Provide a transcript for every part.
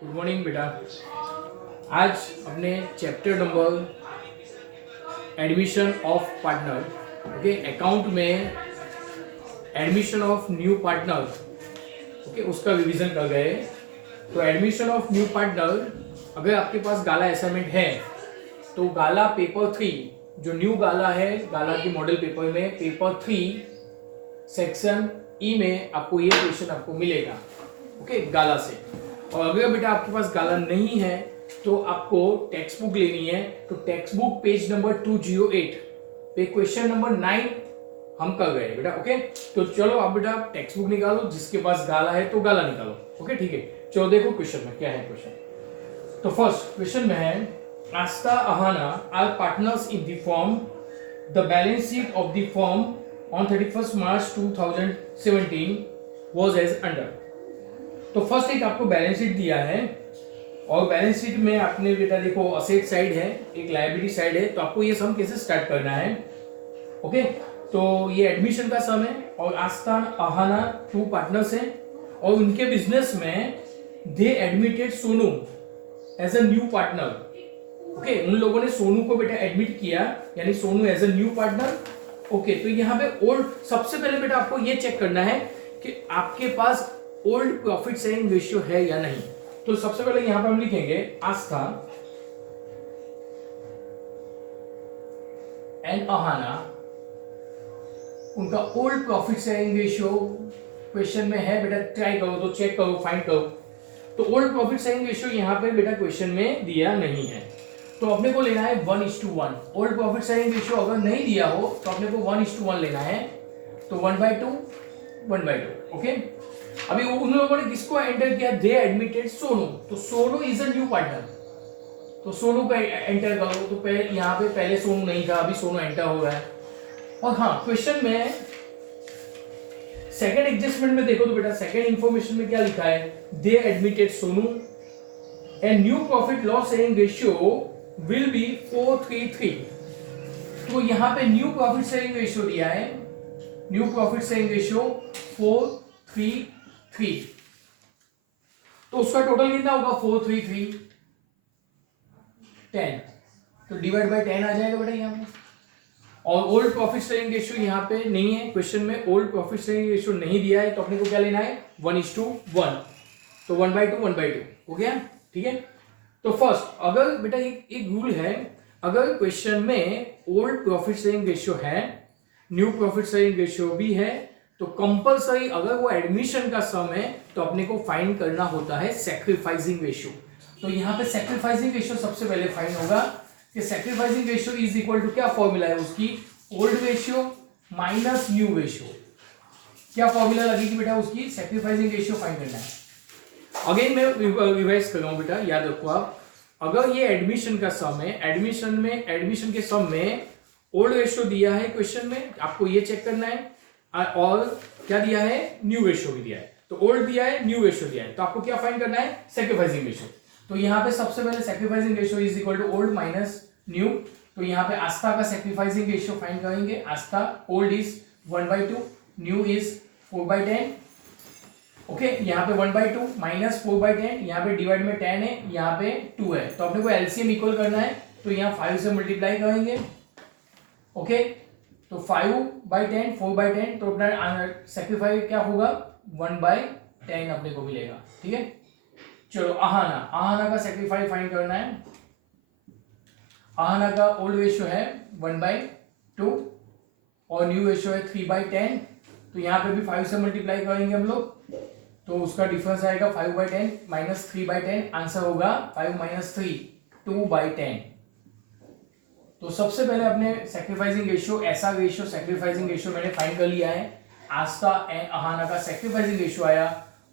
Good morning बेटा। आज अपने chapter number admission of partner okay account में admission of new partner okay उसका रिवीजन कर गए। तो एडमिशन ऑफ न्यू पार्टनर अगर आपके पास गाला असाइनमेंट है तो गाला पेपर 3 जो न्यू गाला है, गाला की मॉडल पेपर में पेपर 3 सेक्शन ई में आपको ये क्वेश्चन आपको मिलेगा ओके गाला से। और अगर बेटा आपके पास गाला नहीं है तो आपको टेक्स्ट बुक लेनी है। तो टेक्स्ट बुक पेज नंबर 208 पे क्वेश्चन नंबर 9 हम कर गए बेटा ओके। तो चलो आप बेटा टेक्स्ट बुक निकालो, जिसके पास गाला है तो गाला निकालो ओके ठीक है। चलो देखो क्वेश्चन में क्या है। क्वेश्चन तो फर्स्ट क्वेश्चन में है Aastha Ahana are partners in the firm the balance sheet of the firm on 31 March 2017 was as under. तो फर्स्ट एक आपको बैलेंस शीट दिया है और बैलेंस शीट में आपने बेटा देखो असेट साइड है, एक लायबिलिटी साइड है। तो आपको ये सम कैसे स्टार्ट करना है ओके। तो ये एडमिशन का सम है और आस्था अहाना 2 पार्टनर्स हैं और उनके बिजनेस में they admitted Sonu as a new partner okay. उन लोगों ने सोनू को बेटा एडमिट किया, यानी Sonu as a new partner okay. तो यहाँ पे ओल्ड सबसे पहले बेटा आपको ये चेक करना है कि आपके पास ओल्ड प्रॉफिट शेयरिंग रेशियो है या नहीं। तो सबसे पहले यहां पर हम लिखेंगे आस्था एंड अहाना, उनका old profit sharing ratio question में है बेटा। ट्राई करो तो चेक करो, फाइंड करो। तो ओल्ड प्रॉफिट शेयरिंग रेशियो यहां पे बेटा क्वेश्चन में दिया नहीं है, तो अपने को लेना है 1:1। ओल्ड प्रॉफिट शेयरिंग रेशियो अगर नहीं दिया हो तो अपने को 1:1 लेना है। तो 1/2 1/2 ओके। अभी उन लोगों ने किसको एंटर किया? दे एडमिटेड सोनू। तो Sonu is a new partner, तो सोनू पे एंटर करो। तो पहले यहाँ पे पहले सोनू नहीं था, अभी सोनू एंटर हो रहा है। और हाँ क्वेश्चन में सेकंड एडजस्टमेंट में देखो तो बेटा सेकंड इंफॉर्मेशन में क्या लिखा है? They admitted Sonu and new profit loss sharing ratio will be 4:3:3। तो यहाँ पे न्यू प्रॉफिट शेयरिंग रेशियो दिया है, न्यू प्रॉफिट शेयरिंग रेशियो 4:3:3। तो उसका टोटल कितना होगा? 4:3:3 10। तो डिवाइड बाय 10 आ जाएगा बेटा यहाँ पे। और ओल्ड प्रॉफिट शेयरिंग रेशियो यहाँ पे नहीं है, क्वेश्चन में ओल्ड प्रॉफिट शेयरिंग रेशियो नहीं दिया है, तो अपने को क्या लेना है? 1:1। तो 1/2 हो गया ठीक है। तो फर्स्ट अगर बेटा एक रूल है, अगर क्वेश्चन में ओल्ड प्रॉफिट शेयरिंग रेशियो है, न्यू प्रॉफिट शेयरिंग रेशियो भी है, तो कंपलसरी अगर वो एडमिशन का सम है तो अपने को फाइंड करना होता है सैक्रिफाइसिंग रेशियो। तो यहाँ पे सैक्रिफाइसिंग रेशियो सबसे पहले फाइंड होगा कि sacrificing ratio is equal to, क्या फॉर्मूला है उसकी? Old ratio minus new ratio. क्या फॉर्मूला लगेगी बेटा उसकी? सैक्रिफाइसिंग रेशियो फाइंड करना है। अगेन मैं रिवाइज कर रहा हूं बेटा, याद रखो आप। अगर ये एडमिशन का सम है, एडमिशन के सम में ओल्ड रेशियो दिया है क्वेश्चन में, आपको ये चेक करना है। और क्या दिया है? न्यू रेशियो भी दिया है। तो ओल्ड दिया है, न्यू रेशियो दिया है, तो आपको क्या फाइंड करना है? Sacrificing ratio. तो यहाँ पे सबसे पहले sacrificing ratio is equal to old minus new. तो यहाँ पे आस्था का सैक्रिफाइसिंग रेशियो फाइंड करेंगे। Aastha old is 1/2, new is 4/10 okay. यहाँ पे 1/2 माइनस 4/10, यहाँ पे डिवाइड में 10 है, यहाँ पे 2 है। तो अपने को एलसीएम इक्वल करना है, तो यहाँ 5 से मल्टीप्लाई करेंगे ओके। तो 5/10 4/10, तो अपना सैक्रिफाइस क्या होगा? 1/10 अपने को मिलेगा ठीक है। चलो अहाना का सैक्रिफाइस फाइंड करना है। अहाना का ओल्ड रेशियो है 1/2 और न्यू रेशियो है 3/10। तो यहाँ पे भी 5 से मल्टीप्लाई करेंगे हम लोग, तो उसका डिफरेंस आएगा 5/10 माइनस 3/10। आंसर होगा 5 - 3 2/10। तो सबसे पहले अपने सैक्रिफाइसिंग रेशियो, ऐसा रेशियो सैक्रिफाइसिंग रेशियो मैंने फाइंड कर लिया है। आस्था एंड अहाना का सैक्रिफाइसिंग रेशियो आया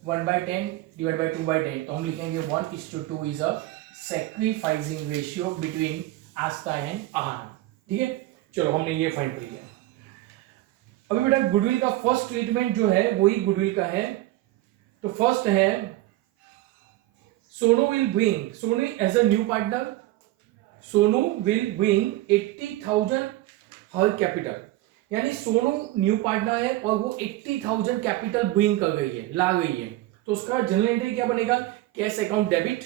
1/10 डिवाइड बाय 2/10। तो हम लिखेंगे 1:2 is a sacrificing ratio between Aastha and Ahana ठीक है। चलो हमने ये फाइंड कर लिया। अभी बेटा गुडविल का फर्स्ट ट्रीटमेंट जो है वही गुडविल का है। तो फर्स्ट है Sonu will bring, Sonu as a new partner, Sonu will bring 80,000 her capital, यानी सोनू न्यू पार्टनर है और वो 80,000 कैपिटल ब्रिंग कर गई है, ला गई है। तो उसका जनरल एंट्री क्या बनेगा? Cash account debit,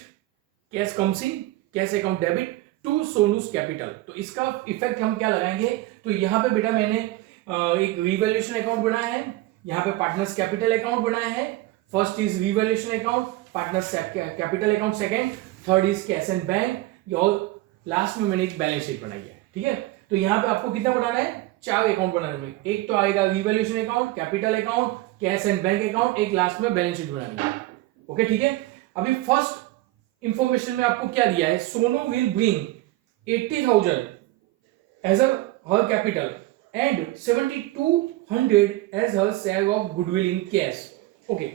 cash comes in, cash account debit to Sonu's capital. तो इसका इफेक्ट हम क्या लगाएंगे, तो यहाँ पे बेटा मैंने एक रिवैल्यूएशन अकाउंट बनाया है, यहाँ पे पार्टनर्स कैपिटल अकाउंट बनाया है। First is revaluation account, partners capital account second, third is cash and bank, और लास्ट में मैंने एक बैलेंस शीट बनाई है। ठीक है, तो यहाँ पे आपको कितना बनाना है, 4 अकाउंट बनाने में। एक तो आएगा revaluation account, capital account, cash and bank account, एक लास्ट में बैलेंस शीट बनानी है। ओके ठीक है, अभी फर्स्ट इंफॉर्मेशन में आपको क्या दिया है, Sonu will bring 80,000 as her capital and 7,200 as her share of goodwill in cash. Okay,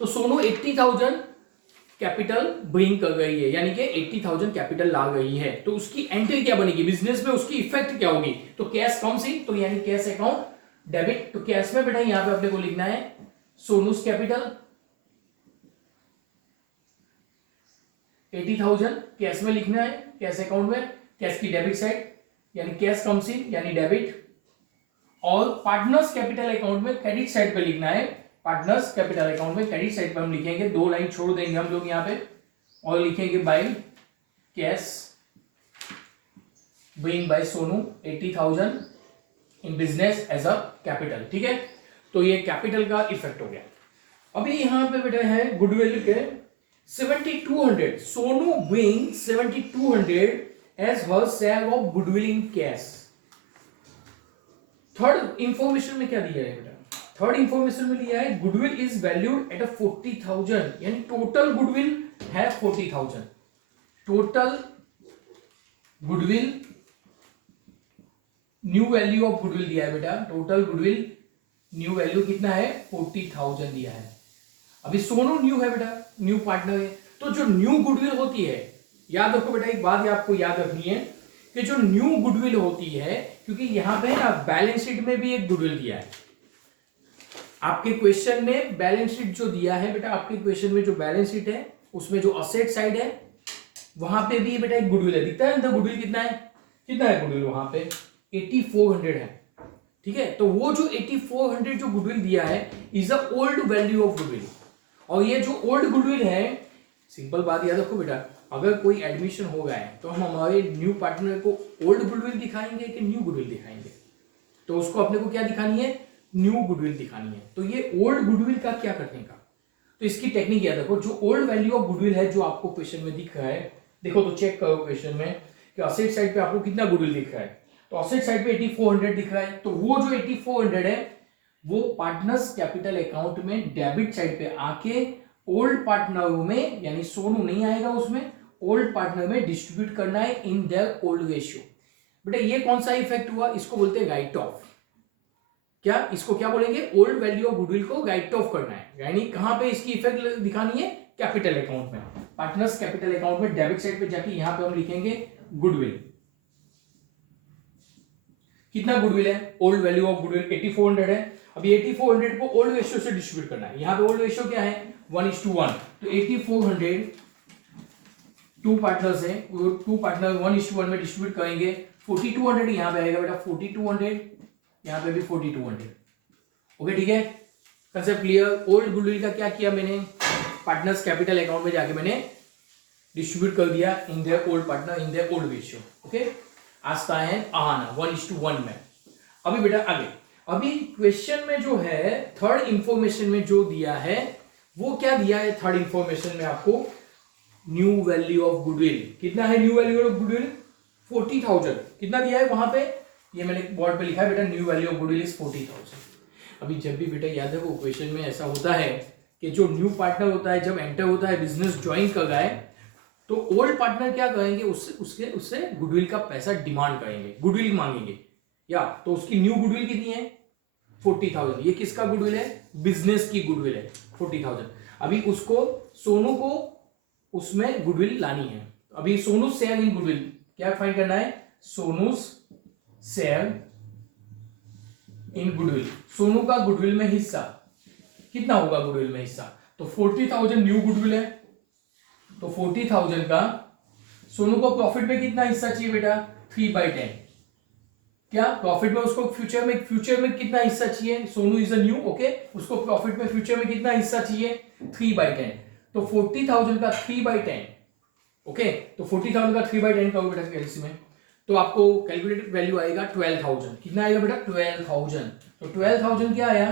तो सोनू 80,000 कैपिटल ब्रिंग कर रही है, यानी कि 80,000 कैपिटल ला रही है। तो उसकी एंट्री क्या बनेगी बिजनेस में, उसकी इफेक्ट क्या होगी, तो कैश कम्स इन, तो यानी कैश अकाउंट डेबिट। तो कैश में बेटा यहां पे अपने को लिखना है सोनूस कैपिटल 80,000 कैश में लिखना है, कैश अकाउंट में, कैश की डेबिट साइड यानी कैश कम्स इन यानी डेबिट, और पार्टनर्स कैपिटल अकाउंट में क्रेडिट साइड पे लिखना है। पार्टनर्स कैपिटल अकाउंट में क्रेडिट साइड पे हम लिखेंगे, 2 लाइन छोड़ देंगे हम लोग यहाँ पे और लिखेंगे by cash bring by Sonu 80,000 in business as a capital. ठीक है, तो ये कैपिटल का इफेक्ट हो गया। अभी यहां पे बेटा है गुडविल के 7,200, Sonu bring 7,200 as her share of goodwill in cash. Third information में क्या दिया है बेटा, थर्ड इंफॉर्मेशन में लिया है गुडविल इज वैल्यूड एट 40,000, यानी टोटल गुडविल है 40,000। Total goodwill, new value of goodwill दिया है बेटा, टोटल गुडविल न्यू वैल्यू कितना है 40,000 दिया है। अभी सोनू न्यू है बेटा, न्यू पार्टनर है, तो जो न्यू गुडविल होती है, याद रखो बेटा एक बात आपको याद रखनी है कि जो न्यू गुडविल होती है, क्योंकि यहां पे ना बैलेंस शीट में भी एक गुडविल दिया है आपके क्वेश्चन में। बैलेंस शीट जो दिया है बेटा आपके क्वेश्चन में, जो बैलेंस शीट है उसमें जो असेट साइड है वहां पे भी बेटा एक गुडविल है, दिखता है ना गुडविल कितना है, कितना है गुडविल वहां पे 8400 है। ठीक है, तो वो जो 8400 जो गुडविल दिया है is a old value of goodwill, और ये जो ओल्ड गुडविल है, सिंपल बात याद रखो बेटा, अगर कोई एडमिशन हो गया है तो हम हमारे न्यू पार्टनर को ओल्ड गुडविल दिखाएंगे कि न्यू गुडविल दिखाएंगे, तो उसको अपने को क्या दिखानी है, न्यू गुडविल दिखानी है। तो ये ओल्ड गुडविल का क्या करने का, तो इसकी टेक्निक याद रखो। जो ओल्ड वैल्यू ऑफ गुडविल है जो आपको क्वेश्चन में दिख रहा है, देखो तो चेक करो क्वेश्चन में कि असेट साइड पे आपको कितना गुडविल दिख रहा है, तो असेट साइड पे 8400 दिख रहा है, तो वो जो 8400 है वो पार्टनर्स कैपिटल अकाउंट में डेबिट साइड पे आके ओल्ड पार्टनर में, यानी सोनू नहीं आएगा उसमें, ओल्ड पार्टनर में डिस्ट्रीब्यूट करना है इन देयर ओल्ड रेशियो। बेटा ये कौन सा इफेक्ट हुआ, इसको बोलते हैं राइट ऑफ। क्या इसको क्या बोलेंगे, ओल्ड वैल्यू ऑफ गुडविल को राइट ऑफ करना है, यानी कहां पे इसकी इफेक्ट दिखानी है, कैपिटल अकाउंट में, पार्टनर्स कैपिटल अकाउंट में डेबिट साइड पे जाके यहां पे हम लिखेंगे गुडविल। कितना गुडविल है, ओल्ड वैल्यू ऑफ गुडविल 8400 है। अभी 8400 को ओल्ड रेशियो से डिस्ट्रीब्यूट करना है, यहां पे ओल्ड रेशियो क्या है 1:1, तो 8400 टू पार्टनर्स है, वो टू पार्टनर 1:1 में डिस्ट्रीब्यूट करेंगे। 4200 यहां पे आएगा बेटा, 4200 यहां पे भी 4200। ओके ठीक है, कंसेप्ट क्लियर। ओल्ड गुडविल का क्या किया मैंने, पार्टनर्स कैपिटल अकाउंट में जाके मैंने डिस्ट्रीब्यूट कर दिया in their old partner in their old ratio. Okay, आज का है आना 1:1 में। अभी बेटा आगे, अभी क्वेश्चन में जो है थर्ड इंफॉर्मेशन में जो दिया है वो क्या दिया है, थर्ड इंफॉर्मेशन में आपको न्यू वैल्यू ऑफ गुडविल, कितना है न्यू वैल्यू ऑफ गुडविल 40,000, कितना दिया है वहां पे, ये मैंने बोर्ड पे लिखा है बेटा, new value of goodwill is 40,000। अभी जब भी बेटा याद है वो क्वेश्चन में ऐसा होता है कि जो न्यू पार्टनर होता है जब एंटर होता है, बिजनेस ज्वाइन कर रहा है, तो ओल्ड पार्टनर क्या करेंगे, उससे गुडविल का पैसा डिमांड करेंगे, गुडविल मांगेंगे, या तो उसकी न्यू गुडविल कितनी है 40,000। ये किसका गुडविल है, बिजनेस की गुडविल है 40,000। अभी उसको सोनू को उसमें गुडविल लानी है, अभी सोनू शेयर इन गुडविल क्या फाइंड करना है, Sonu share in goodwill, Sonu का गुडविल में हिस्सा कितना होगा, गुडविल में हिस्सा, तो 40,000 न्यू गुडविल है, तो 40,000 का सोनू को प्रॉफिट में कितना हिस्सा चाहिए बेटा 3/10। क्या प्रॉफिट में उसको फ्यूचर में कितना हिस्सा चाहिए, Sonu is a new, okay, उसको प्रॉफिट में फ्यूचर में कितना हिस्सा चाहिए 3/10। तो 40,000 का 3/10, ओके, तो 40,000 का 3/10 करोगे बेटा कैलसी में, तो आपको कैलकुलेटेड वैल्यू आएगा 12,000। कितना आएगा बेटा? 12,000। तो 12,000 क्या आया?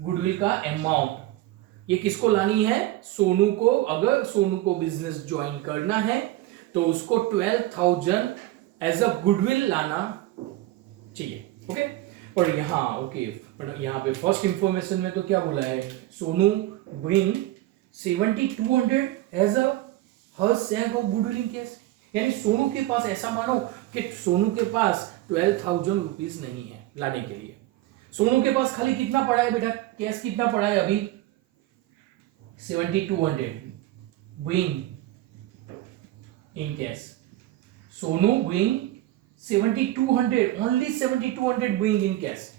गुडविल का अमाउंट। ये किसको लानी है? सोनू को। अगर सोनू को बिजनेस ज्वाइन करना है तो उसको 12,000 एज अ गुडविल लाना चाहिए, ओके। और यहाँ ओके, पर यहाँ पे फर्स्ट इंफॉर्मेशन में तो क्या बोला है? Sonu bring 7,200 as a her share of goodwill in cash. यानी सोनू के पास, ऐसा मानो कि सोनू के पास 12,000 रुपीज नहीं है लाने के लिए। सोनू के पास खाली कितना पड़ा है बेटा? कैश कितना पड़ा है अभी? 7,200 bring in cash. Sonu bring 7,200, only 7,200 bring in cash.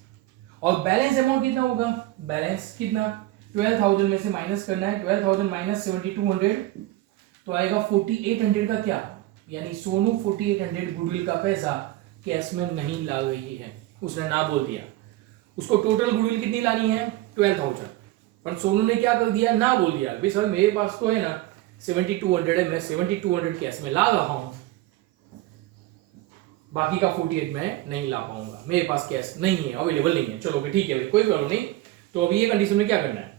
और बैलेंस अमाउंट कितना होगा? बैलेंस कितना? 12,000 में से माइनस करना है। 12,000 माइनस 7,200 तो आएगा 4,800 का क्या? यानी सोनू 4,800 गुडविल का पैसा कैश में नहीं ला रही है, उसने ना बोल दिया। उसको टोटल गुडविल कितनी लानी है? 12,000। पर सोनू ने क्या कर दिया? ना बोल दिया। भाई सर मेरे पास तो है ना 7,200 है, मैं 7,200 कैश में ला रहा हूं, बाकी का 48 मैं नहीं ला पाऊंगा, मेरे पास कैश नहीं है, अवेलेबल नहीं है। चलो ठीक है भाई, कोई प्रॉब्लम नहीं। तो अभी ये कंडीशन में क्या करना है?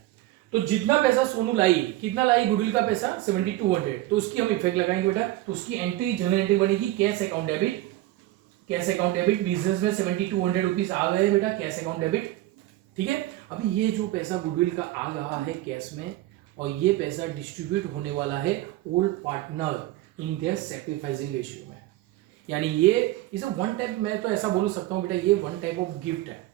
तो जितना पैसा सोनू लाई, कितना लाई गुडविल का पैसा? 7,200। तो उसकी हम इफेक्ट लगाएंगे बेटा। तो उसकी एंट्री, जनरल एंट्री बनेगी cash account debit. Cash account debit, business में 7,200 रुपीज आ गए बेटा, कैश अकाउंट डेबिट, ठीक है। अभी ये जो पैसा गुडविल का आ रहा है कैश में, और ये पैसा डिस्ट्रीब्यूट होने वाला है old partner in their sacrificing ratio में। यानी ये इज अ वन टाइप, मैं तो ऐसा बोल सकता हूं बेटा, ये वन टाइप ऑफ गिफ्ट है।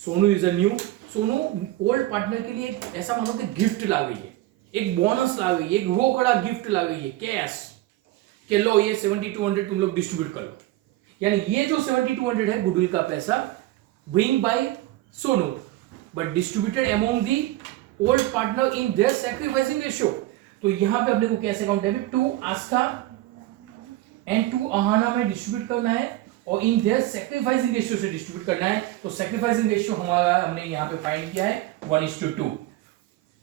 Sonu is a new, Sonu old partner के लिए ऐसा मानो कि गिफ्ट ला गई है, एक बोनस ला गई है, एक रोकड़ा गिफ्ट ला गई है कैश के, लो ये 7,200 तुम लोग डिस्ट्रीब्यूट कर लो। यानी ये जो 7,200 है गुडविल का पैसा bring by Sonu, but distributed among the old partner in their sacrificing ratio. तो यहां पे अपने को cash account debit to Aastha and to Ahana में डिस्ट्रीब्यूट करना है, और इन देयर सैक्रिफाइसिंग रेशियो से डिस्ट्रीब्यूट करना है। तो सैक्रिफाइसिंग रेशियो हमारा हमने यहां पे फाइंड किया है 1:2,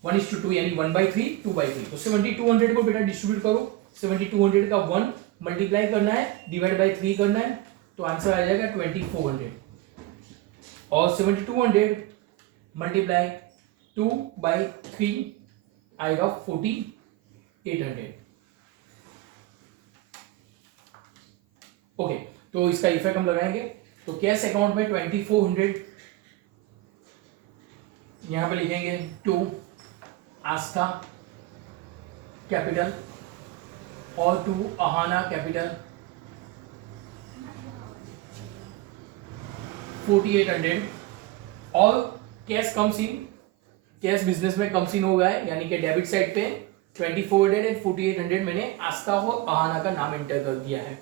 1:2 यानी 1/3, 2/3। तो 7,200 को बेटा डिस्ट्रीब्यूट करो, 7,200 का 1 मल्टीप्लाई करना है, डिवाइड बाय 3 करना है, तो आंसर आ जाएगा 2,400। और 7,200 मल्टीप्लाई 2/3 आएगा 4,800। ओके, तो इसका इफेक्ट हम लगाएंगे। तो कैश अकाउंट में 2,400 यहां पे लिखेंगे टू आस्था कैपिटल और टू अहाना कैपिटल 4,800। और cash comes in, cash business में कम्स इन हो गया है, यानी कि डेबिट साइड पे 2,400 एंड 4,800 मैंने आस्था और अहाना का नाम एंटर कर दिया है।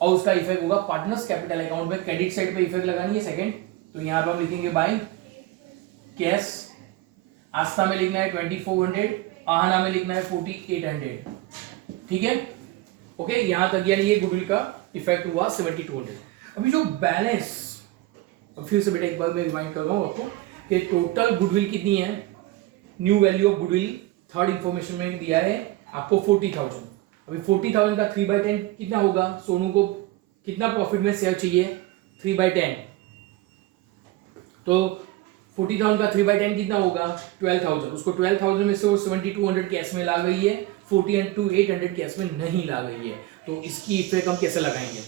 और उसका इफेक्ट होगा पार्टनर्स कैपिटल अकाउंट में, क्रेडिट साइड पे इफेक्ट लगानी है सेकंड। तो यहां पर हम लिखेंगे बाय कैश, आस्था में लिखना है 2,400, अहाना में लिखना है 4,800, ठीक है। ओके, यहां तक यानी ये गुडविल का इफेक्ट हुआ 7,200। अभी जो बैलेंस, फिर से बेटा एक बार मैं रिमाइंड कर रहा हूं आपको कि टोटल गुडविल कितनी है, new value of goodwill third information में दिया है आपको 40,000। अभी 40,000 का 3/10 कितना होगा? सोनू को कितना प्रॉफिट में शेयर चाहिए? 3/10। तो 40,000 का 3/10 कितना होगा? 12,000। उसको 12,000 में से वो 7,200 कैश में ला गई है, 4,800 कैश में नहीं ला गई है। तो इसकी इफेक्ट हम कैसे लगाएंगे?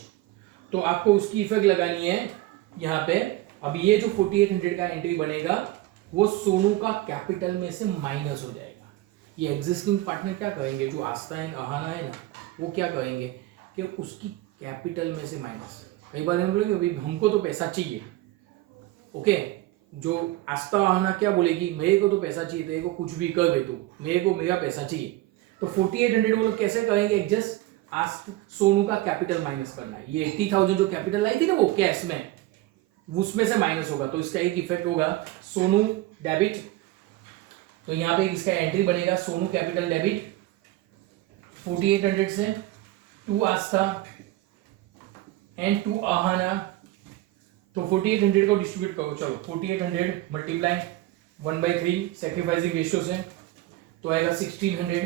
तो आपको उसकी इफेक्ट लगानी है यहाँ पे। अब ये जो 4,800 का एंट्री बनेगा वो सोनू का कैपिटल में से माइनस हो जाएगा। ये एग्जिस्टिंग पार्टनर क्या करेंगे, जो आस्था एंड अहाना है ना, वो क्या करेंगे कि उसकी कैपिटल में से माइनस। कई बार हम बोलेंगे भाई हमको तो पैसा चाहिए, ओके, जो आस्था अहाना क्या बोलेगी, मेरे को तो पैसा चाहिए, तेरे को कुछ भी कर दे तू, मेरे को मेरा पैसा चाहिए। तो 4,800 वो लोग कैसे करेंगे एडजस्ट? सोनू का कैपिटल माइनस करना है। ये 80,000 जो कैपिटल लाई थी ना वो कैश में, उसमें से माइनस होगा। तो इसका एक इफेक्ट होगा सोनू डेबिट। तो यहां पे इसका एंट्री बनेगा सोनू कैपिटल डेबिट 4,800 से to Aastha and to Ahana. तो 4,800 को डिस्ट्रीब्यूट करो, चलो 4,800 मल्टीप्लाई 1/3 सैक्रिफाइसिंग रेशियो से, तो आएगा 1600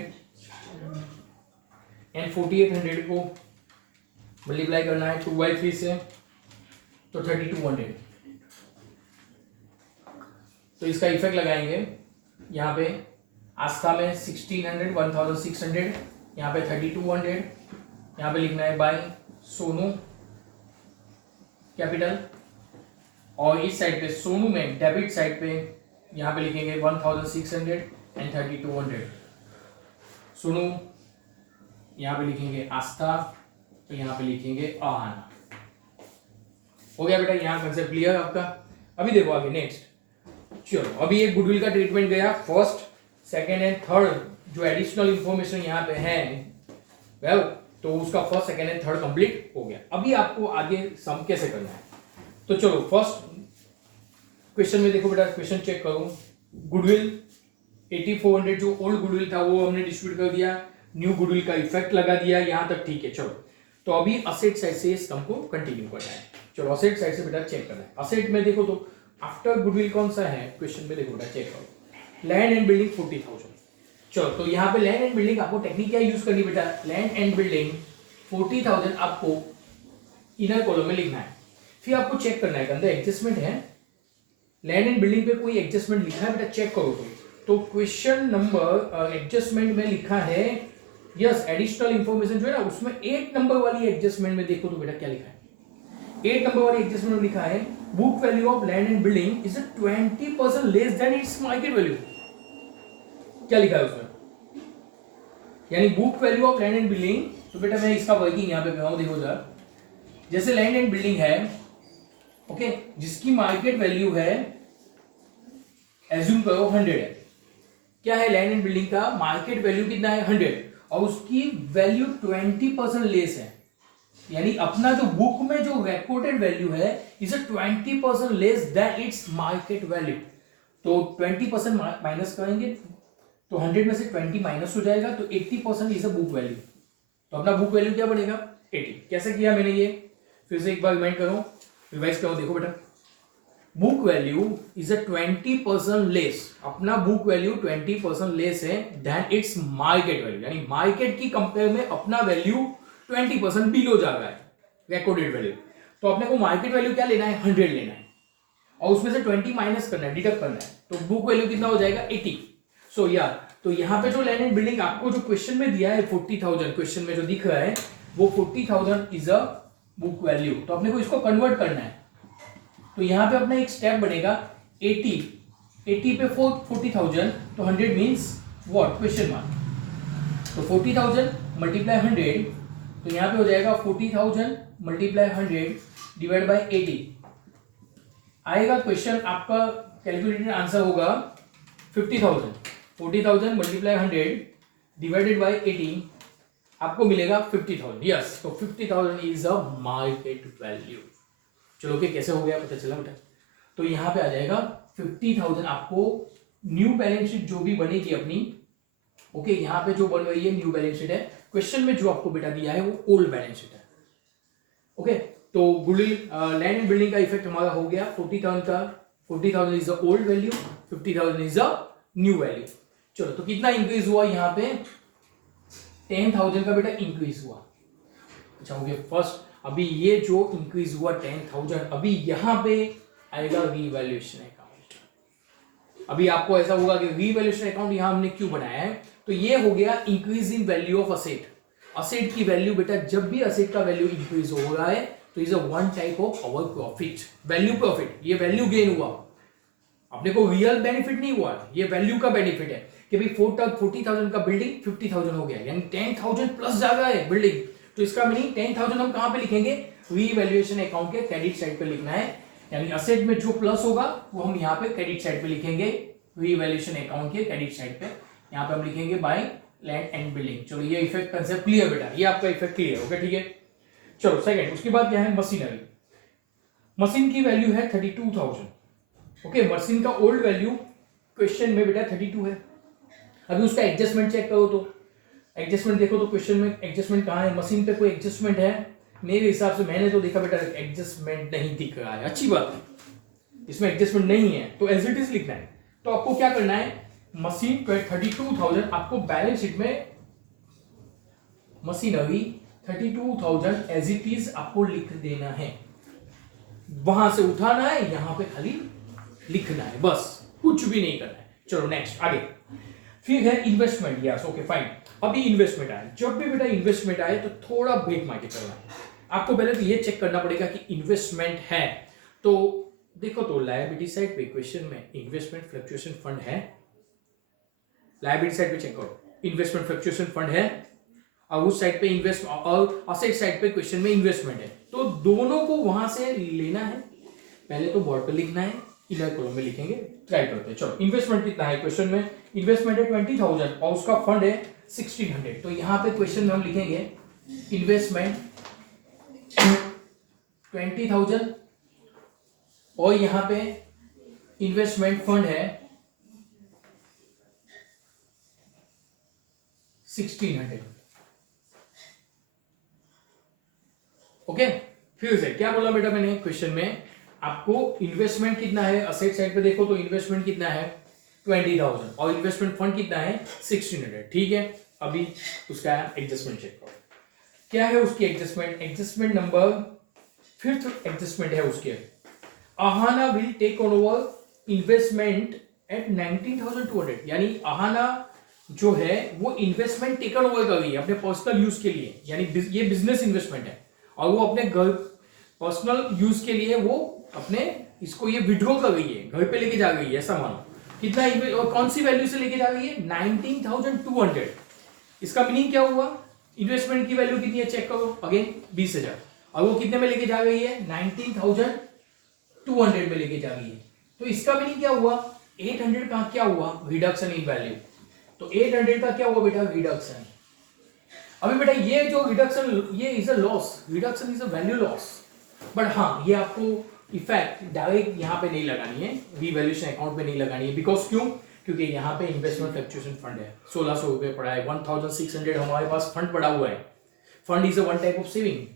एंड 4800 को मल्टीप्लाई करना है 2/3 से, तो 3200। तो इसका इफेक्ट लगाएंगे यहाँ पे आस्था में 1600 1600, यहाँ पे 3200, यहाँ पे लिखना है बाय सोनू कैपिटल, और इस साइड पे सोनू में डेबिट साइड पे यहाँ पे लिखेंगे 1600 एंड 3200। सोनू यहाँ पे लिखेंगे आस्था, तो यहाँ पे लिखेंगे आहाना। हो गया बेटा, यहाँ कंसेप्ट क्लियर आपका। अभी देखो आगे नेक्स्ट, चलो अभी एक गुडविल का ट्रीटमेंट गया, फर्स्ट सेकेंड एंड थर्ड जो एडिशनल इंफॉर्मेशन यहाँ पे है वेल, तो उसका first second and third complete हो गया। अभी आपको आगे सम कैसे करना है, तो चलो फर्स्ट क्वेश्चन में देखो बेटा, क्वेश्चन चेक करो। गुडविल 8400 जो ओल्ड गुडविल था वो हमने डिस्ट्रीब्यूट कर दिया, न्यू गुडविल का इफेक्ट लगा दिया, यहां तक ठीक है। चलो तो अभी असेट साइड से इस सम को कंटिन्यू करना है। चलो असेट साइड से बेटा चेक करना है। असेट में देखो तो आफ्टर गुडविल कौन सा है, क्वेश्चन में देखो बेटा चेक करो, लैंड एंड बिल्डिंग 40,000। चलो तो यहाँ पे लैंड एंड बिल्डिंग आपको टेक्निक क्या यूज करनी बेटा, लैंड एंड बिल्डिंग 40,000 आपको इनर कॉलम में लिखना है। फिर आपको चेक करना है अंदर एडजस्टमेंट है, लैंड एंड बिल्डिंग पे कोई एडजस्टमेंट लिखा है बेटा, चेक करो तो क्वेश्चन नंबर एडजस्टमेंट में लिखा है यस एडिशनल इंफॉर्मेशन जो है ना उसमें 8 नंबर वाली एडजस्टमेंट में देखो तो बेटा क्या लिखा है, 8 नंबर वाली एडजस्टमेंट में लिखा है book value of land and building is 20% less than its market value. क्या लिखा है उसमें, यानी book value of land and building. तो बेटा मैं इसका वर्किंग यहाँ पे कर रहा हूँ, देखो जरा, जैसे लैंड एंड बिल्डिंग है ओके, जिसकी मार्केट वैल्यू है एज्यूम करो 100 है। क्या है लैंड एंड बिल्डिंग का मार्केट वैल्यू कितना है 100, और उसकी वैल्यू 20% लेस है, यानी अपना जो बुक में जो रिकॉर्डेड वैल्यू है is 20% less than its market value. तो 20% माइनस करेंगे तो 100 में से 20 माइनस हो जाएगा, तो 80% इज अ बुक वैल्यू। तो अपना बुक वैल्यू क्या बनेगा 80। कैसे किया मैंने ये, फिर से एक बार रिमाइंड करो, रिवाइज करो, देखो बेटा बुक वैल्यू इज 20% लेस, अपना बुक वैल्यू 20% लेस है देन इट्स मार्केट वैल्यू, यानी मार्केट की कंपेयर में अपना वैल्यू 20% बिलो जा रहा है रिकॉर्डेड वैल्यू। तो अपने को मार्केट वैल्यू क्या लेना है 100 लेना है, और उसमें से 20 माइनस करना है, डिडक्ट करना है, तो बुक वैल्यू कितना हो जाएगा 80। सो यार तो यहाँ पे जो लैंड एंड बिल्डिंग आपको जो क्वेश्चन में दिया है 40,000, क्वेश्चन में जो दिख रहा है वो 40,000 इज अ बुक वैल्यू। तो अपने को इसको कन्वर्ट करना है, तो यहाँ पे अपना एक स्टेप बनेगा 80 पे 40,000, तो 100 मीन्स व्हाट, क्वेश्चन मार्क। तो 40,000 मल्टीप्लाई 100, तो यहाँ पे हो जाएगा 40,000 मल्टीप्लाई 100 डिवाइड बाय 80 आएगा। क्वेश्चन आपका कैलकुलेटेड आंसर होगा 50,000। 40,000 मल्टीप्लाई 100 डिवाइडेड बाय 80 आपको मिलेगा 50,000। यस, तो 50,000 इज अ मार्केट वैल्यू। चलो ओके, कैसे हो गया पता चला बेटा। तो यहाँ पे आ जाएगा 50,000 आपको न्यू बैलेंस शीट जो भी बनेगी अपनी, ओके यहाँ पे जो बन रही है न्यू बैलेंस शीट है, क्वेश्चन में जो आपको बेटा दिया है वो ओल्ड बैलेंस शीट है। ओके तो गुडविल लैंड एंड बिल्डिंग का इफेक्ट हमारा हो गया 40,000 का, 40,000 is the old value, 50,000 is the new value. चलो तो कितना इंक्रीज हुआ यहाँ पे 10,000 का बेटा इंक्रीज हुआ। अच्छा हो गया फर्स्ट। अभी ये जो इंक्रीज हुआ 10,000, अभी यहां पे आएगा रीवैल्यूएशन अकाउंट। अभी आपको ऐसा होगा कि रीवैल्यूएशन अकाउंट यहां हमने क्यों बनाया है, तो ये हो गया increase in value of asset. Asset की वैल्यू बेटा, जब भी असेट का वैल्यू इंक्रीज हो रहा है तो is a one type of our profit, value profit. ये वैल्यू गेन हुआ, अपने को रियल बेनिफिट नहीं हुआ, ये वैल्यू का बेनिफिट है कि भाई 40,000 का बिल्डिंग 50,000 हो गया, यानी 10,000 प्लस जा रहा है बिल्डिंग। तो इसका मीनिंग 10,000 हम कहां पे लिखेंगे, रीवैल्यूएशन अकाउंट के क्रेडिट साइड पे लिखना है, यानी असेट में जो प्लस होगा वो हम यहाँ पे क्रेडिट साइड पे लिखेंगे, रीवैल्यूएशन अकाउंट के क्रेडिट साइड पे यहाँ पे हम लिखेंगे बाय लैंड एंड बिल्डिंग। चलो ये इफेक्ट कंसेप्ट क्लियर बेटा, ये आपका इफेक्ट क्लियर ओके ठीक है। चलो सेकंड, उसके बाद क्या है मशीनरी। मशीन की वैल्यू है 32,000। ओके मशीन का ओल्ड वैल्यू क्वेश्चन में बेटा 32 है। अभी उसका एडजस्टमेंट चेक करो तो एडजस्टमेंट देखो तो क्वेश्चन में एडजस्टमेंट कहाँ है, मशीन पे कोई एडजस्टमेंट है, मेरे हिसाब से मैंने तो देखा बेटा एडजस्टमेंट नहीं दिख रहा है। अच्छी बात है, इसमें एडजस्टमेंट नहीं है तो एज इट इज लिखना है। तो आपको क्या करना है, मशीन 32,000 आपको बैलेंस शीट में मशीनरी 32,000 एज इट इज आपको लिख देना है, वहां से उठाना है, यहां पे खाली लिखना है, बस कुछ भी नहीं करना है। चलो नेक्स्ट आगे, फिर है इन्वेस्टमेंट। Yes okay fine. अभी इन्वेस्टमेंट आए, जब भी बेटा इन्वेस्टमेंट आए तो थोड़ा ब्रेक मार के चलना है आपको। पहले तो ये चेक करना पड़ेगा कि इन्वेस्टमेंट है, तो देखो तो लायबिलिटी साइड पे क्वेश्चन में इन्वेस्टमेंट फ्लक्चुएशन फंड है, लायबिलिटी साइड पे चेक करो इन्वेस्टमेंट फ्लक्चुएशन फंड है, और उस साइड पे इन्वेस्ट और असेट साइड पे क्वेश्चन में इन्वेस्टमेंट है, तो दोनों को वहां से लेना है। पहले तो बोर्ड पे लिखना है, इधर कॉलम में लिखेंगे, ट्राई करते हैं। चलो इन्वेस्टमेंट कितना है क्वेश्चन में, इन्वेस्टमेंट है 20,000 और उसका फंड है 1600, तो यहां पे क्वेश्चन में हम लिखेंगे इन्वेस्टमेंट 20,000 और यहां पे इन्वेस्टमेंट फंड है 1600। ओके, फिर से क्या बोला बेटा मैंने क्वेश्चन में, आपको इन्वेस्टमेंट कितना है, असेट साइड पे देखो तो इन्वेस्टमेंट कितना है 20,000 और इन्वेस्टमेंट फंड कितना है 1600। ठीक है, अभी उसका एडजस्टमेंट चेक करो, क्या है उसकी adjustment, adjustment number fifth adjustment है उसके, Ahana will take over investment at 19,200, यानी आहाना जो है वो इन्वेस्टमेंट टेकन ओवर कर रही है अपने पर्सनल यूज के लिए, यानी ये बिजनेस इन्वेस्टमेंट है और वो अपने घर पर्सनल यूज के लिए वो अपने इसको ये विड्रॉ कर रही है, घर पे लेके जा रही है, ऐसा मानो। कितना और कौन सी वैल्यू से लेके जा रही है 19,200। इसका मीनिंग क्या हुआ, इन्वेस्टमेंट की वैल्यू कितनी है चेक करो अगेन 20,000 और वो कितने में लेके जा रही है 19,200 में लेके जा रही है, तो इसका मीनिंग क्या हुआ 800 का क्या हुआ रिडक्शन इन वैल्यू, तो 800 का क्या हुआ बेटा रिडक्शन। अभी बेटा ये जो रिडक्शन ये is a loss, reduction is a value loss, but हाँ ये आपको इफेक्ट डायरेक्ट यहाँ पे नहीं लगानी है, रीवैल्यूएशन अकाउंट पे नहीं लगानी है, बिकॉज क्यों, क्योंकि यहाँ पे इन्वेस्टमेंट फ्लक्चुएशन फंड है 1600 रुपए पड़ा है, 1600 हमारे पास फंड पड़ा हुआ है, fund is a one type of saving,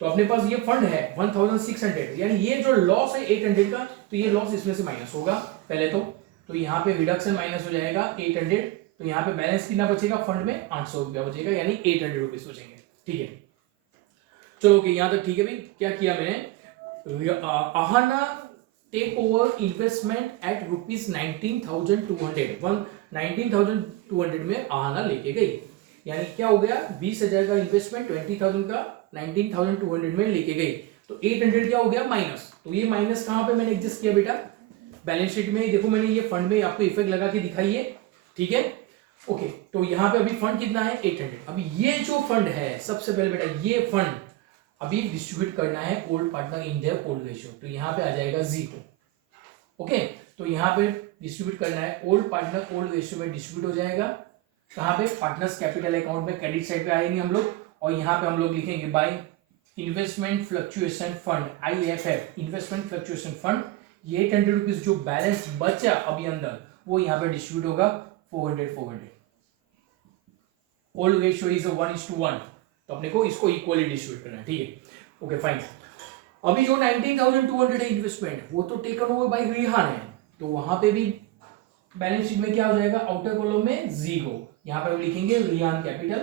तो अपने पास ये फंड है 1600, यानी ये जो लॉस है 800 का, तो ये लॉस इसमें से माइनस होगा पहले तो यहाँ पे रिडक्शन माइनस हो जाएगा 800, तो यहाँ पे बैलेंस कितना बचेगा फंड में 800 रुपया बचेगा, यानी 800 रुपीज बचेंगे। ठीक है, चलो ओके यहाँ तक ठीक है भाई। क्या किया मैंने, Ahana take over investment at ₹19,200, 19,200 में आहाना लेके गई, यानी क्या हो गया 20,000 का इन्वेस्टमेंट 20,000 का 19,200 में लेके गई, तो 800 क्या हो गया माइनस, तो ये माइनस कहां पे मैंने एडजस्ट किया बेटा बैलेंस शीट में, देखो मैंने ये फंड में आपको इफेक्ट लगा के दिखाई है। ठीक है ओके, तो यहां पे अभी फंड कितना है 800। अभी ये जो फंड है सबसे पहले बेटा ये फंड अभी डिस्ट्रीब्यूट करना है old partner in their old ratio, तो यहां पे आ जाएगा 0। ओके, तो यहां पे डिस्ट्रीब्यूट करना है ओल्ड पार्टनर ओल्ड रेशियो में डिस्ट्रीब्यूट हो जाएगा, कहां पे पार्टनर्स कैपिटल अकाउंट में क्रेडिट साइड पे आएंगे हम लोग, और यहां पे हम लोग लिखेंगे by investment fluctuation fund IFF, investment fluctuation fund, ये 800 रुपीज जो बैलेंस बचा अभी अंदर वो यहां पे डिस्ट्रीब्यूट होगा 400। ओल्ड रेशियो इज 1:1, तो अपने को इसको इक्वली डिस्ट्रीब्यूट करना है। ठीक है ओके फाइन। अभी जो 19,200 है इन्वेस्टमेंट वो तो टेकन ओवर बाय रिहान है, तो वहां पे भी बैलेंस शीट में क्या हो जाएगा आउटर कॉलम में 0, यहां पे हम लिखेंगे रिहान कैपिटल,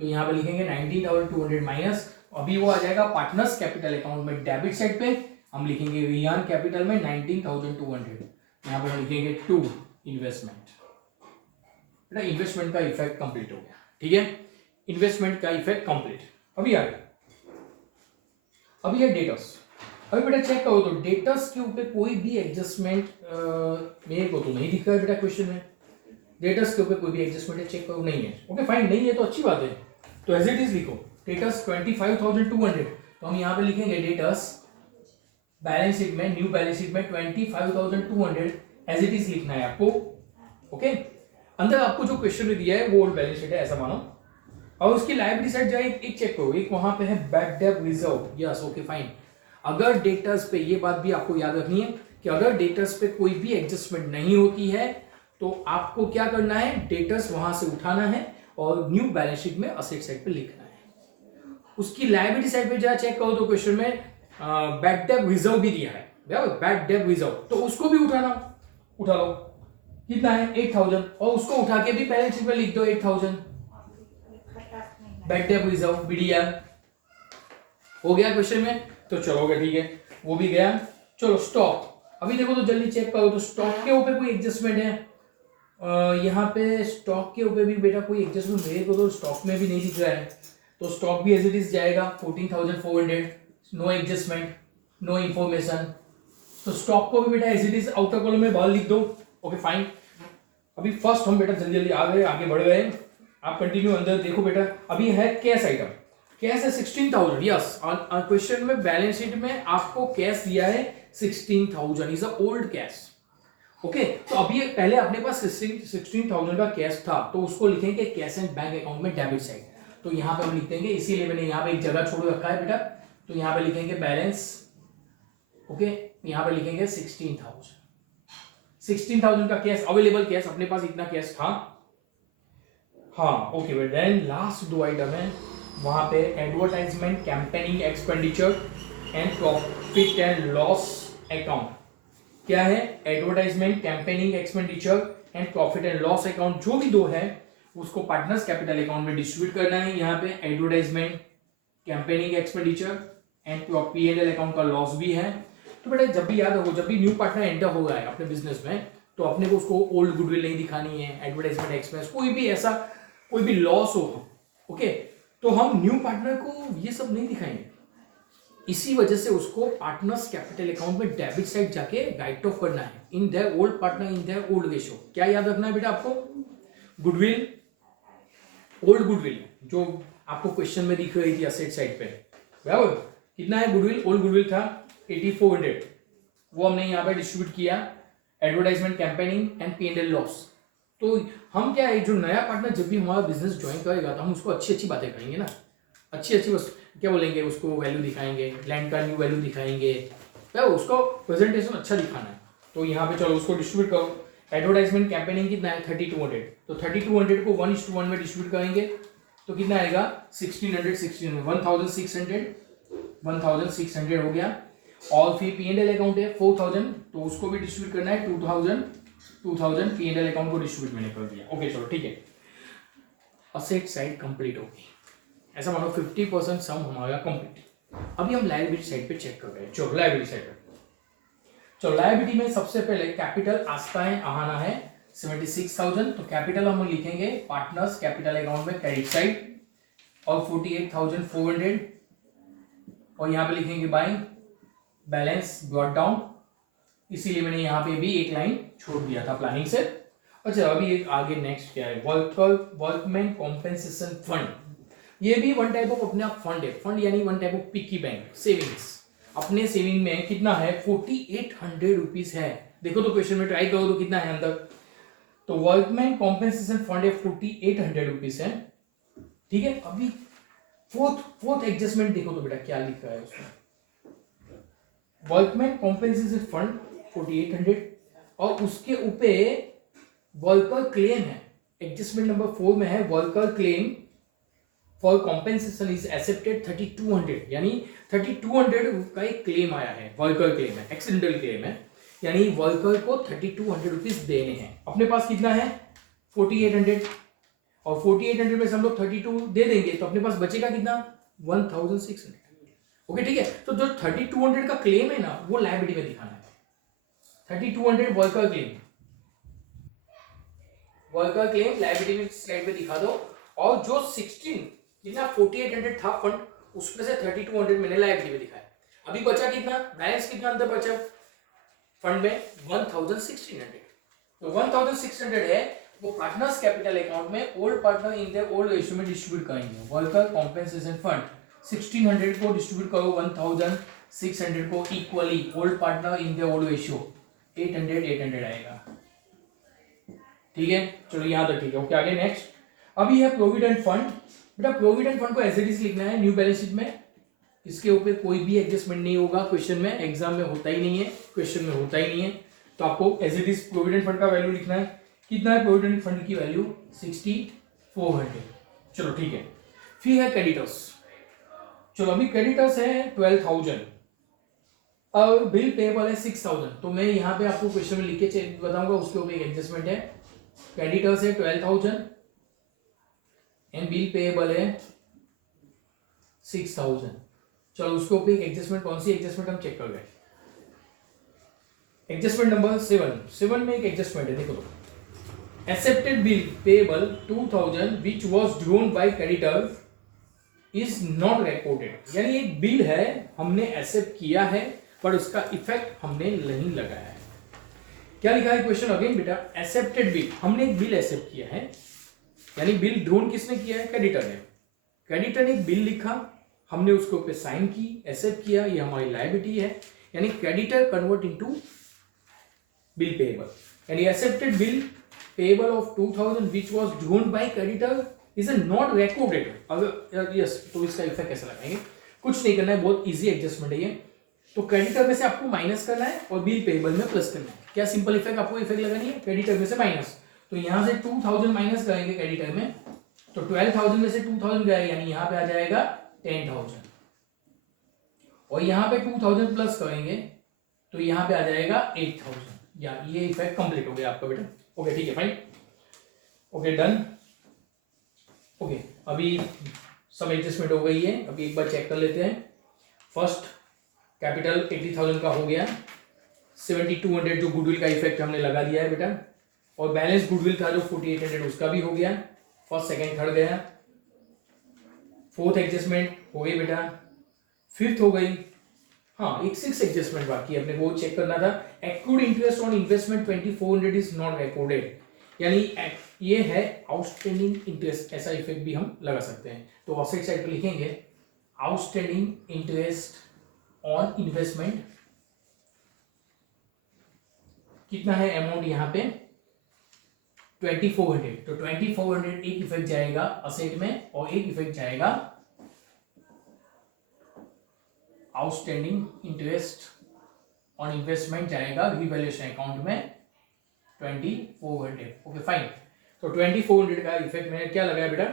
तो यहां पे लिखेंगे 19,200 माइनस, अभी वो आ जाएगा पार्टनर्स कैपिटल अकाउंट में डेबिट साइड पे हम लिखेंगे रिहान कैपिटल में 19,200, यहां पे हम लिखेंगे 2 इन्वेस्टमेंट, बेटा इन्वेस्टमेंट का इफेक्ट कंप्लीट हो गया। ठीक है, इन्वेस्टमेंट का इफेक्ट कंप्लीट। अभी आ गया, अभी है डेटर्स। अभी बेटा चेक करो तो डेटर्स के ऊपर कोई भी एडजस्टमेंट मेरे को तो नहीं दिख रहा है बेटा क्वेश्चन में, डेटर्स के ऊपर कोई भी एडजस्टमेंट है चेक करो, नहीं है। ओके फाइन, नहीं है तो अच्छी बात है, तो एज इट इज लिखो डेटर्स 25,200, तो हम यहाँ पे लिखेंगे डेटर्स बैलेंस शीट में न्यू बैलेंस शीट में 25,200 एज इट इज लिखना है आपको। ओके, अंदर आपको जो क्वेश्चन में दिया है वो ओल्ड बैलेंस शीट है ऐसा मानो, और उसकी लायबिलिटी साइड जाए एक चेक करो, एक वहां पे है bad debt reserve. Yes okay fine, अगर डेटर्स पे ये बात भी आपको याद रखनी है कि अगर डेटर्स पे कोई भी एडजस्टमेंट नहीं होती है तो आपको क्या करना है, डेटर्स वहां से उठाना है और न्यू बैलेंस शीट में असेट साइड पे लिखना है। उसकी लायबिलिटी साइड पे जरा चेक करो तो क्वेश्चन में बैड डेट रिजर्व भी दिया है, बैड डेट रिजर्व, तो उसको भी उठाना, उठा लो, कितना है 8000, और उसको उठा के भी बैलेंस शीट में लिख दो 8000। बैड डेट रिजर्व बीडीआर हो गया क्वेश्चन में, तो चलोगे ठीक है, वो भी गया। चलो स्टॉक, अभी देखो तो जल्दी चेक करो तो स्टॉक के ऊपर कोई एडजस्टमेंट है? यहाँ पे स्टॉक के ऊपर भी बेटा कोई एडजस्टमेंट मेरे को तो स्टॉक में भी नहीं दिख रहा है, तो स्टॉक भी एज इट इज जाएगा 14,400, नो एडजस्टमेंट, नो इंफॉर्मेशन। तो स्टॉक को भी बेटा as it is outer column में बाहर लिख दो। ओके फाइन, अभी फर्स्ट हम बेटा जल्दी जल्दी आगे बढ़ गए, आप कंटिन्यू अंदर देखो बेटा। अभी है कैश आइटम, कैश है 16,000, यस क्वेश्चन में बैलेंस शीट में आपको कैश दिया है 16,000 is a old cash. Okay, तो अभी पहले अपने पास 16,000 का कैश था, तो उसको लिखेंगे कैश एंड बैंक अकाउंट में डेबिट साइड, तो यहाँ पे हम लिख देंगे, इसीलिए मैंने यहाँ पे एक जगह छोड़ रखा है बेटा, तो यहाँ पे लिखेंगे बैलेंस। ओके, यहाँ पे लिखेंगे 16,000 का कैश, अवेलेबल कैश, अपने पास इतना कैश था। हाँ ओके बेटा, देन लास्ट दो आइटम है वहां पे, advertisement campaigning expenditure and profit and loss account. क्या है? Advertisement campaigning expenditure and profit and loss account, जो भी दो है उसको पार्टनर्स कैपिटल अकाउंट में डिस्ट्रीब्यूट करना है। यहाँ पे advertisement campaigning expenditure and P&L account का लॉस भी है। तो बेटा जब भी याद हो, जब भी न्यू पार्टनर एंटर हो रहा है अपने बिजनेस में, तो अपने को उसको ओल्ड गुडविल नहीं दिखानी है, एडवर्टाइजमेंट एक्सपेंस, कोई भी ऐसा कोई भी लॉस हो, ओके, तो हम न्यू पार्टनर को ये सब नहीं दिखाएंगे। इसी वजह से उसको पार्टनर्स कैपिटल अकाउंट में डेबिट साइड जाके राइट ऑफ करना है in their old partner in their old ratio. क्या याद रखना है बेटा आपको? गुडविल, ओल्ड गुडविल जो आपको क्वेश्चन में दिख रही थी असेट साइड पे, बराबर, कितना है गुडविल? ओल्ड गुडविल था 8400, वो हमने यहाँ पे डिस्ट्रीब्यूट किया। Advertisement campaigning and P&L loss, तो हम क्या है, जो नया पार्टनर जब भी हमारा बिजनेस ज्वाइन करेगा तो हम उसको अच्छी अच्छी बातें करेंगे ना, अच्छी अच्छी क्या बोलेंगे उसको, वैल्यू दिखाएंगे, लैंड का न्यू वैल्यू दिखाएंगे, क्या उसको प्रेजेंटेशन अच्छा दिखाना है। तो यहाँ पे चलो उसको डिस्ट्रीब्यूट करो। एडवर्टाइजमेंट कैंपेनिंग कितना है 3200, तो 3200 को 1:1 में डिस्ट्रीब्यूट करेंगे तो कितना आएगा 1600 हो गया। और फिर P&L अकाउंट है 4000, तो उसको भी डिस्ट्रीब्यूट करना है 2000 P&L अकाउंट को डिस्ट्रीब्यूट मैंने कर दिया। ओके चलो ठीक है, असेट साइड कंप्लीट होगी, ऐसा मानो 50% सम हमारा कंप्लीट। अभी हम लायबिलिटी साइड पे चेक कर रहे हैं। चलो लायबिलिटी साइड पे, चलो लायबिलिटी में सबसे पहले कैपिटल आना है 76,000, तो कैपिटल हम लिखेंगे पार्टनर्स कैपिटल अकाउंट में क्रेडिट साइड, और 48,400, और यहाँ पे लिखेंगे बाइंग बैलेंस ब्रॉट डाउन, इसीलिए मैंने यहाँ पे भी एक लाइन छोड़ दिया था प्लानिंग से। अच्छा अभी एक आगे नेक्स्ट क्या है, वर्कमैन कॉम्पेंसेशन फंड, ये भी वन टाइप ऑफ अपने आप फंड है, फंड यानी one type of piggy bank savings. अपने सेविंग में कितना है 4800 रुपीज है, देखो तो क्वेश्चन में ट्राई करो तो कितना है अंदर, तो वर्कमैन कॉम्पेंसेशन फंड है 4800 रुपीज है, ठीक है। अभी फोर्थ एडजस्टमेंट देखो तो बेटा क्या लिखा है उसमें, वर्कमैन कॉम्पेंसेशन फंड 4800, और उसके ऊपर वर्कर क्लेम है, एडजस्टमेंट नंबर 4 में है worker claim for compensation is accepted 3200, यानी 3200 का एक क्लेम आया है, वर्कर क्लेम है, एक्सीडेंटल क्लेम है, यानी वर्कर को 3200 रुपीज देने हैं। अपने पास कितना है 4800, और 4800 में से हम लोग 32 दे देंगे तो अपने पास बचेगा कितना 1600। ओके ठीक है, तो जो 3200 का क्लेम है ना वो लायबिलिटी में दिखाना है, 3200 वर्कर क्लेम लायबिलिटी में स्लाइड पे दिखा दो, और जो 4800 था फंड उसमें से 3200 मैंने लायबिलिटी में दिखाया। अभी बचा कितना, बैलेंस कितना अंदर बचा फंड में 1600, तो 1600 है वो पार्टनर्स कैपिटल अकाउंट में old partner in the old ratio में डिस्ट्रीब्यूट करेंगे। वर्कर कॉम्पेंसेशन फंड 1600 को डिस्ट्रीब्यूट करो 1600 को equally, old partner in the old ratio 800 आएगा, ठीक है। चलो यहां तक ठीक है, ओके आगे नेक्स्ट। अभी है प्रोविडेंट फंड, बेटा प्रोविडेंट फंड को एज इट इज लिखना है न्यू बैलेंस शीट में, इसके ऊपर कोई भी एडजस्टमेंट नहीं होगा, क्वेश्चन में एग्जाम में होता ही नहीं है, क्वेश्चन में होता ही नहीं है, तो आपको as it is provident fund का वैल्यू लिखना है। कितना है प्रोविडेंट फंड की वैल्यू 6400, चलो ठीक है। फिर है क्रेडिटर्स, चलो अभी क्रेडिटर्स है 12,000, अब बिल पेएबल है 6000, तो मैं यहाँ पे आपको क्वेश्चन में लिख के बताऊंगा, उसके ऊपर एक एडजस्टमेंट है। क्रेडिटर्स है 12000 एंड बिल पेएबल है 6000। चलो उसके ऊपर एक एडजस्टमेंट, कौन सी एडजस्टमेंट हम चेक कर गए। एडजस्टमेंट नंबर 7 में एक एडजस्टमेंट है, देखो तो accepted bill payable 2000 which was drawn by creditor is not recorded. यानी एक बिल है, हमने एक्सेप्ट किया है पर उसका इफेक्ट हमने नहीं लगाया है। क्या लिखा है क्वेश्चन अगेन बेटा, एक्सेप्टेड बिल, हमने एक बिल एक्सेप्ट किया है, यानी बिल ड्रॉन किसने किया है, क्रेडिटर ने। क्रेडिटर ने एक बिल लिखा, हमने उसके ऊपर साइन की, एक्सेप्ट किया, ये हमारी लायबिलिटी है, यानी creditor convert into bill payable. यानी accepted bill payable of 2000 which was drawn by creditor is not recorded. अगर यस, तो इसका इफेक्ट कैसे लगाएंगे, कुछ नहीं करना है, बहुत इजी एडजस्टमेंट है ये। तो क्रेडिटर में से आपको माइनस करना है और बिल पेएबल में प्लस करना है। क्या सिंपल इफेक्ट आपको इफेक्ट लगानी है, क्रेडिटर में से माइनस, तो यहां से 2000 माइनस करेंगे क्रेडिटर में, तो 12000 में से 2000 गया, यानी यहां पे आ जाएगा 10000, और यहां पे 2000 प्लस करेंगे तो यहां पे आ जाएगा 8000। या ये इफेक्ट कंप्लीट हो गया आपका बेटा। ओके ठीक है, फाइन, ओके डन। ओके अभी सब एडजस्टमेंट हो गई है, अभी एक बार चेक कर लेते हैं। फर्स्ट कैपिटल 80000 का हो गया, 7200 जो गुडविल का इफेक्ट हमने लगा दिया है बेटा, और बैलेंस गुडविल था जो 4800 उसका भी हो गया। फर्स्ट सेकंड थर्ड गया, फोर्थ एडजस्टमेंट हो गई बेटा, फिफ्थ हो गई। हाँ एक सिक्स एडजस्टमेंट बाकी है, अपने को चेक करना था। Accrued interest on investment 2400 is not recorded, यानी ये है आउटस्टैंडिंग इंटरेस्ट, ऐसा इफेक्ट भी हम लगा सकते हैं। तो ऑफसेट साइड पर लिखेंगे आउटस्टैंडिंग इंटरेस्ट ऑन इन्वेस्टमेंट, कितना है अमाउंट यहाँ पे 2400, तो 2400 एक इफेक्ट जाएगा असेट में और एक इफेक्ट जाएगा आउटस्टैंडिंग इंटरेस्ट ऑन इन्वेस्टमेंट, जाएगा रिवैल्यूएशन अकाउंट में 2400। ओके फाइन, तो 2400 का इफेक्ट मैंने क्या लगाया बेटा,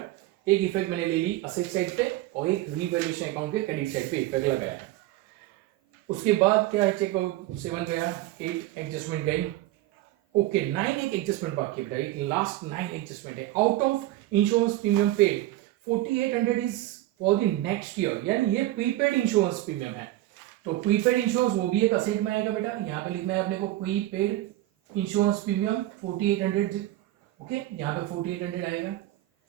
एक इफेक्ट मैंने ले ली असेट साइड पे और एक रिवैल्यूएशन अकाउंट के क्रेडिट साइड पे इफेक्ट लगाया है। उसके बाद क्या है, चेक 7 गया, 8 एडजस्टमेंट गई। ओके 9 एक एडजस्टमेंट बाकी बेटा, एक लास्ट 9 एडजस्टमेंट है। Out of insurance premium paid 4800 is for the next year, यानी ये प्रीपेड इंश्योरेंस प्रीमियम है। तो प्रीपेड इंश्योरेंस वो भी एक असेट में आएगा बेटा, यहाँ पे लिखना है अपने को प्रीपेड इंश्योरेंस प्रीमियम 4800। ओके यहाँ पे 4800 आएगा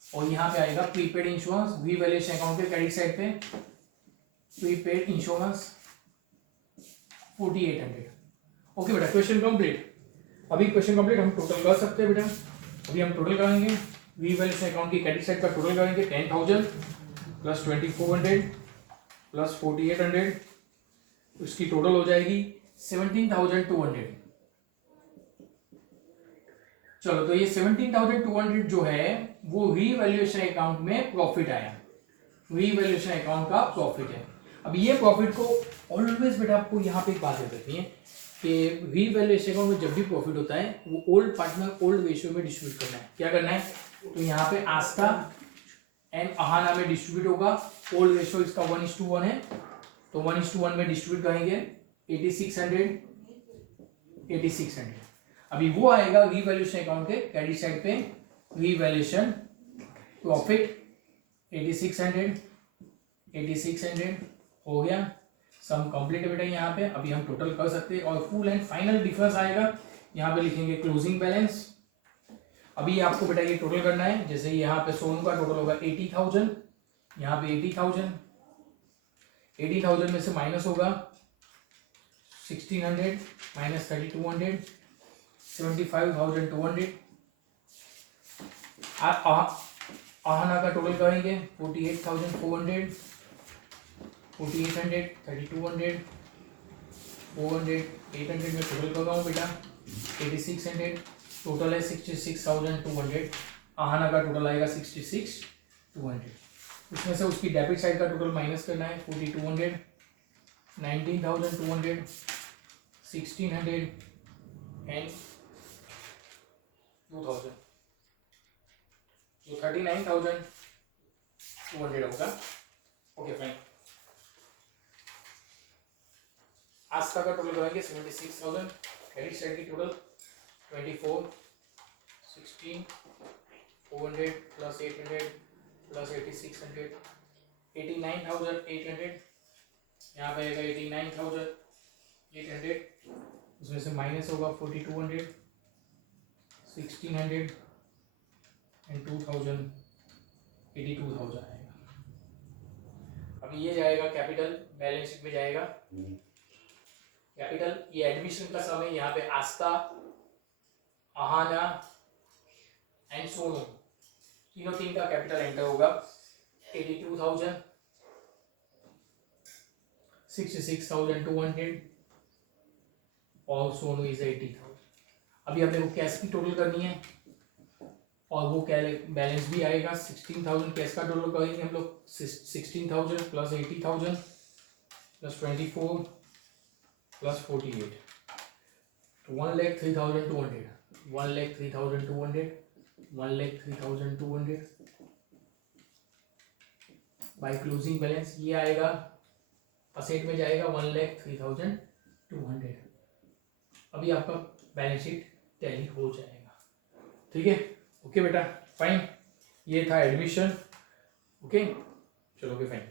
और यहाँ पे आएगा प्रीपेड इंश्योरेंस रिवैल्यूएशन अकाउंट के क्रेडिट साइड पे प्रीपेड इंश्योरेंस 4800। ओके बेटा क्वेश्चन कंप्लीट। अभी क्वेश्चन कंप्लीट, हम टोटल कर सकते हैं बेटा। अभी हम टोटल करेंगे, रिवैल्यूएशन अकाउंट की क्रेडिट साइड का टोटल करेंगे 10000 प्लस 2400 प्लस 4800, उसकी टोटल हो जाएगी 17200। चलो तो ये 17200 जो है वो रीवैल्यूएशन अकाउंट में प्रॉफिट आया, रीवैल्यूएशन अकाउंट का प्रॉफिट है। अब ये प्रॉफिट को ऑलवेज बेटा आपको यहाँ पे एक बात याद रखनी है कि रीवैल्यूएशन अकाउंट में जब भी प्रॉफिट होता है वो ओल्ड पार्टनर ओल्ड रेशियो में डिस्ट्रीब्यूट करना है। क्या करना है, तो यहाँ पे आस्था एंड अहाना में डिस्ट्रीब्यूट होगा, ओल्ड रेशियो इसका 1:1 है, तो 1:1 में डिस्ट्रीब्यूट करेंगे 8600। अभी वो आएगा रीवैल्यूएशन अकाउंट के क्रेडिट साइड पे, रीवैल्यूएशन प्रॉफिट 8600 हो गया, सम कंप्लीट है बेटा यहाँ पे। अभी हम टोटल कर सकते हैं और फुल एंड फाइनल डिफरेंस आएगा, यहाँ पे लिखेंगे क्लोजिंग बैलेंस। अभी आपको बेटा ये टोटल करना है, जैसे यहाँ पे सोनू का टोटल होगा 80,000, यहाँ पे 80,000, 80,000 में से माइनस होगा 1600 माइनस 3200 75,200। आहना का टोटल करेंगे 48,400 4800 3200 400 800 में टोटल कर रहा हूँ बेटा 8600, टोटल है 66,200। आहना का टोटल आएगा 66,200, उसमें से उसकी डेबिट साइड का टोटल माइनस करना है 4200 19,200 1600 एंड 2000, तो 39,200 होगा। ओके फाइन, आस्था का टोटल करेंगे 76,000, क्रेडिट साइड की टोटल 24, 16, 400 प्लस 800 प्लस 8600, 89,800, यहाँ पे आएगा 89,800, उसमें से माइनस होगा 4,200, 1,600 एंड 2,000, 82,000 आएगा। अभी ये जाएगा कैपिटल, बैलेंस शीट में जाएगा कैपिटल। ये एडमिशन का समय, यहाँ पे आस्था, आहाना एंड सोनू तीनों तीन का कैपिटल एंटर होगा। 82,000, 66,200 और सोनू इज 80,000। अभी अपने को कैश की टोटल करनी है और वो बैलेंस भी आएगा। 16,000 कैश का टोटल करेंगे हम लोग। 16,000 plus 80,000 plus 24 plus 48, 1,03,200, 1,03,200, 1,03,200 by closing balance. ये आएगा असेट में जाएगा 1,03,200। अभी आपका बैलेंस शीट टैली हो जाएगा। ठीक है, ओके बेटा, फाइन। ये था एडमिशन। ओके, चलो ओके फाइन।